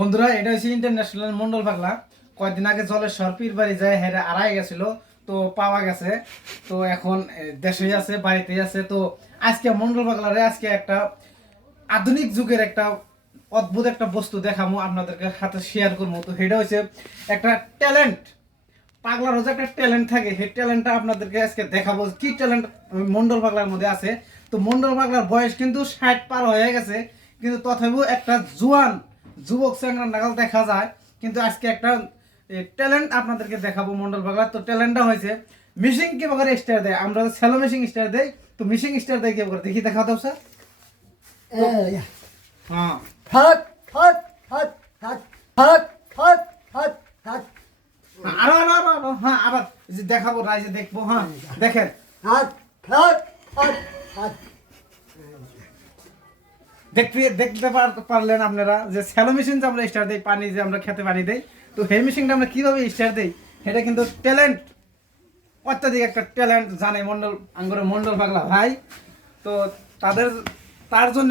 বন্ধুরা, এটা হচ্ছে ইন্টারন্যাশনাল মন্ডল পাগলা। কয়েকদিন আগে জলেশ্বর পীর বাড়ি যায় হেরে আড়াই গেছিল, তো পাওয়া গেছে। তো এখন দেশেই আছে, বাড়িতেই আছে। তো আজকে মন্ডল পাগলারে আজকে একটা আধুনিক যুগের একটা অদ্ভুত একটা বস্তু দেখামো, আপনাদেরকে হাতে শেয়ার করবো। তো সেটা হচ্ছে একটা ট্যালেন্ট। পাগলারও যে একটা ট্যালেন্ট থাকে, সেই ট্যালেন্টটা আপনাদেরকে আজকে দেখাবো। কি ট্যালেন্ট মন্ডল পাগলার মধ্যে আছে। তো মন্ডল পাগলার বয়স কিন্তু 60 পার হয়ে গেছে, কিন্তু তথাপিও একটা জোয়ান যুবক চ্যাংড়া নাগাল দেখা যায়। কিন্তু আজকে একটা ট্যালেন্ট আপনাদেরকে দেখাবো মন্ডল পাগলার। তো ট্যালেন্টটা হয়েছে মিশিং কি করে স্টার দেয়। আমরা তো স্যালো মিশিং স্টার দেই, তো মিশিং স্টার দেয় কি করে দেখি, দেখা দাও স্যার। হ্যাঁ, hot hot hot hot hot hot hot hot আরো আরো আরো আরো, হ্যাঁ আবার এই যে দেখাবো, রাইজে দেখবো। হ্যাঁ দেখেন, হট হট হট হট দেখতে পারলেন আপনারা যে স্যালো মেশিন যে আমরা স্টার দেই, পানি যে আমরা খেতে পানি দেই। তো সেই মেশিনটা আমরা কিভাবে স্টার দেই, সেটা কিন্তু ট্যালেন্ট, অত্যাধিক একটা ট্যালেন্ট জানে মন্ডল আঙ্গুরের মন্ডল পাগলা ভাই। তো তার জন্য